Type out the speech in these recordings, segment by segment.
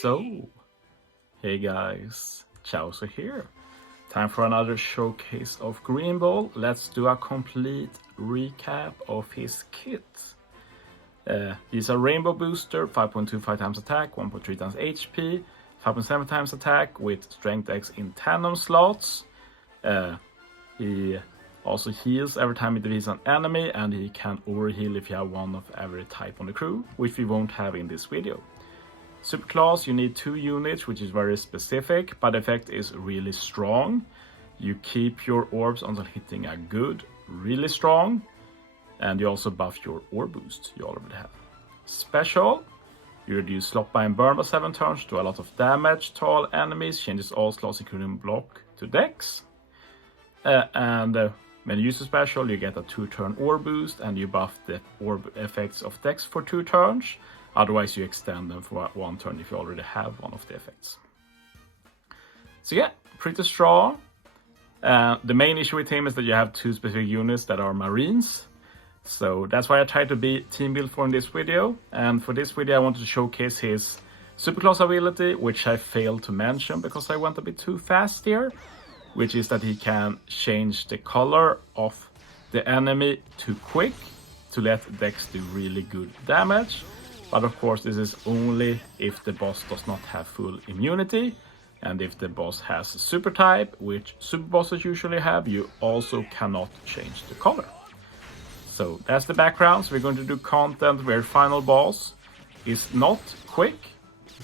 So, hey guys, Chauzu here. Time for another showcase of Greenbull. Let's do a complete recap of his kit. He's a rainbow booster, 5.25 times attack, 1.3 times HP, 5.7 times attack with strength DEX in tandem slots. He also heals every time he defeats an enemy, and he can overheal if you have one of every type on the crew, which we won't have in this video. Super class, you need 2 units, which is very specific, but the effect is really strong. You keep your orbs until hitting a good, really strong, and you also buff your orb boost you already have. Special, you reduce slot by and burn by 7 turns, do a lot of damage to all enemies, changes all slots including block to DEX. When you use a special, you get a 2-turn orb boost, and you buff the orb effects of DEX for 2 turns. Otherwise, you extend them for 1 turn if you already have one of the effects. So yeah, pretty strong. The main issue with him is that you have 2 specific units that are Marines. So that's why I tried to be team build for in this video. And for this video, I wanted to showcase his superclass ability, which I failed to mention because I went a bit too fast here. Which is that he can change the color of the enemy too quick to let DEX do really good damage. But of course, this is only if the boss does not have full immunity, and if the boss has a super type, which super bosses usually have, you also cannot change the color. So that's the background. So we're going to do content where final boss is not quick,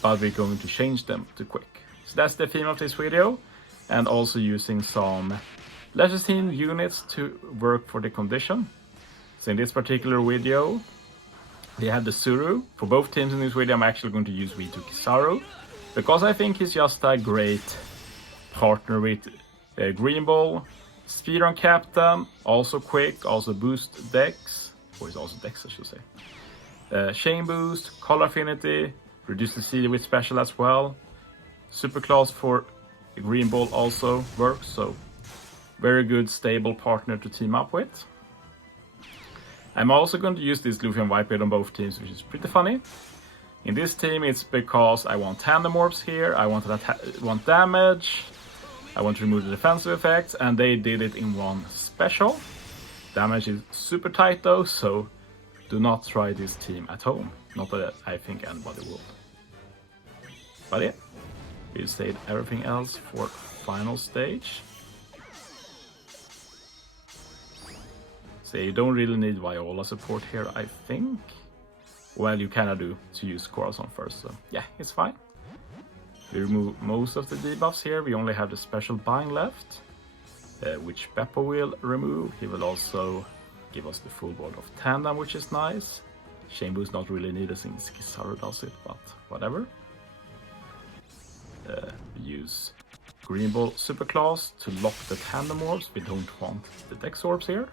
but we're going to change them to quick. So that's the theme of this video, and also using some Legislation units to work for the condition. So in this particular video, they have the Tsuru. For both teams in this video, I'm actually going to use V2 Kizaru, because I think he's just a great partner with Greenbull, speedrun captain, also quick, also boost DEX, or is also DEX I should say. Chain boost, color affinity, reduce the CD with special as well. Super class for Greenbull also works, so very good stable partner to team up with. I'm also going to use this Luffy and Whitebeard on both teams, which is pretty funny. In this team, it's because I want tandem orbs here, I want damage, I want to remove the defensive effects, and they did it in one special. Damage is super tight though, so do not try this team at home. Not that I think anybody will. But yeah, we saved everything else for final stage. So you don't really need Viola support here, I think. Well, you kinda do to use Corazon first, so yeah, it's fine. We remove most of the debuffs here. We only have the special bind left, which Beppo will remove. He will also give us the full board of tandem, which is nice. Chain boost not really needed since Kizaru does it, but whatever. We use Greenbull superclass to lock the tandem orbs. We don't want the DEX orbs here.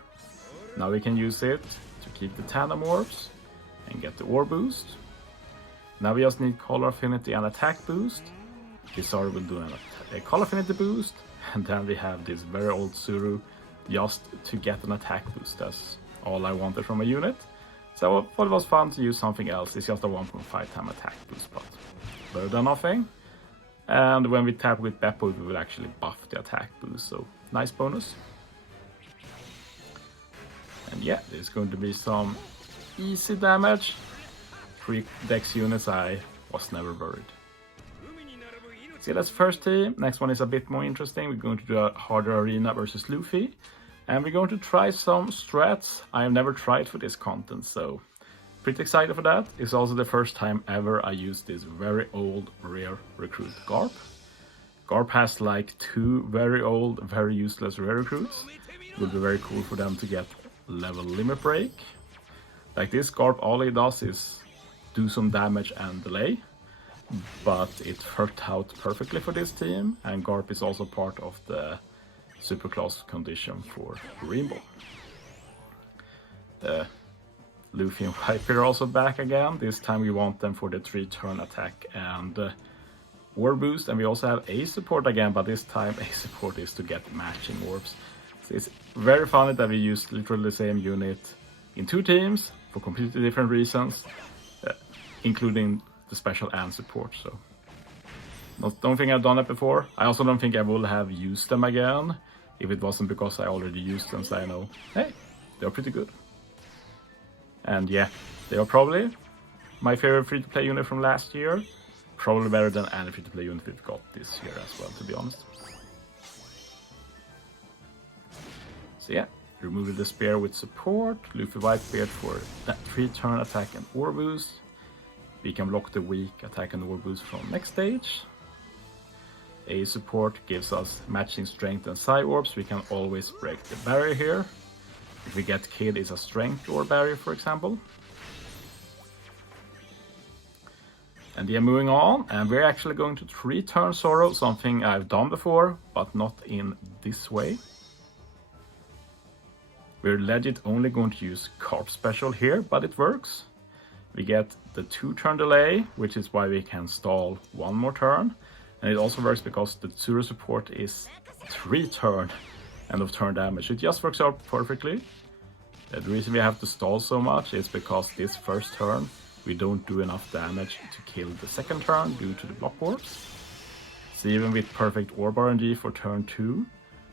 Now we can use it to keep the tandem orbs and get the orb boost. Now we just need color affinity and attack boost. Kizaru will do a color affinity boost, and then we have this very old Tsuru just to get an attack boost. That's all I wanted from a unit. So I thought it was fun to use something else. It's just a 1.5 time attack boost, but better than nothing. And when we tap with Beppo, we will actually buff the attack boost, so nice bonus. And yeah, there's going to be some easy damage. 3 DEX units, I was never worried. So that's first team. Next one is a bit more interesting. We're going to do a harder arena versus Luffy. And we're going to try some strats I have never tried for this content, so pretty excited for that. It's also the first time ever I used this very old rare recruit Garp. Garp has like 2 very old, very useless rare recruits. It would be very cool for them to get level limit break. Like this Garp, all he does is do some damage and delay, but it worked out perfectly for this team, and Garp is also part of the superclass condition for Greenbull. Luffy and Whitebeard are also back again. This time we want them for the 3-turn attack and orb boost, and we also have A support again, but this time A support is to get matching orbs. So it's very funny that we used literally the same unit in 2 teams for completely different reasons, including the special and support. So Don't think I've done that before. I also don't think I will have used them again if it wasn't because I already used them, so I know, hey, they're pretty good. And yeah, they are probably my favorite free-to-play unit from last year. Probably better than any free-to-play unit we've got this year as well, to be honest. So yeah, remove the spear with support, Luffy Whitebeard for that 3-turn attack and ore boost. We can block the weak attack and ore boost from next stage. A support gives us matching strength and psi orbs. We can always break the barrier here. If we get killed, it's a strength ore barrier, for example. And yeah, moving on, and we're actually going to 3-turn Zoro, something I've done before, but not in this way. We're legit only going to use Carp Special here, but it works. We get the 2-turn delay, which is why we can stall 1 more turn. And it also works because the Zoro support is 3-turn end of turn damage. It just works out perfectly. The reason we have to stall so much is because this first turn we don't do enough damage to kill the second turn due to the block orbs. So even with perfect orb RNG for turn 2,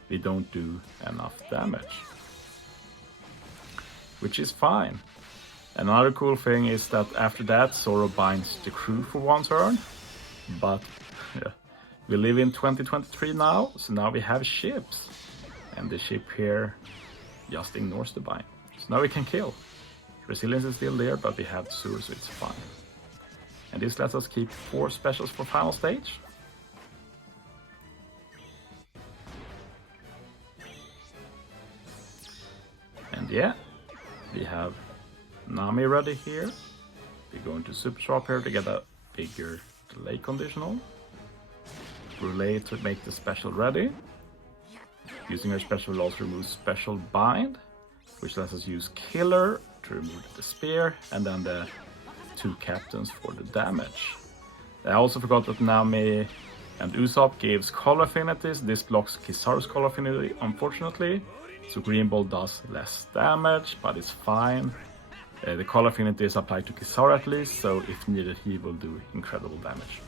we don't do enough damage. Which is fine. Another cool thing is that after that Zoro binds the crew for 1 turn, but yeah, we live in 2023 now, so now we have ships, and the ship here just ignores the bind. So now we can kill. Resilience is still there, but we have Zoro, so it's fine. And this lets us keep 4 specials for final stage. And yeah, we have Nami ready here. We're going to Super Swap here to get a bigger delay conditional. Relay to make the special ready. Using our special will also remove special bind, which lets us use Killer to remove the spear, and then the 2 captains for the damage. I also forgot that Nami and Usopp gives color affinities. This blocks Kizaru's color affinity, unfortunately. So Greenbull does less damage, but it's fine. The color affinity is applied to Kizaru at least, so if needed he will do incredible damage.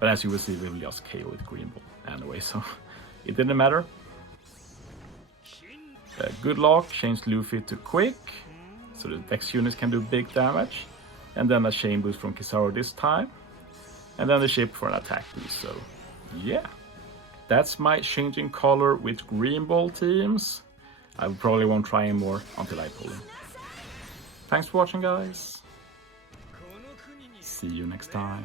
But as you will see, we will just KO with Greenbull anyway, so it didn't matter. Good luck, changed Luffy to quick, so the DEX units can do big damage. And then a chain boost from Kizaru this time. And then the ship for an attack boost, so yeah. That's my changing color with Greenbull teams. I probably won't try anymore until I pull him. Thanks for watching, guys. See you next time.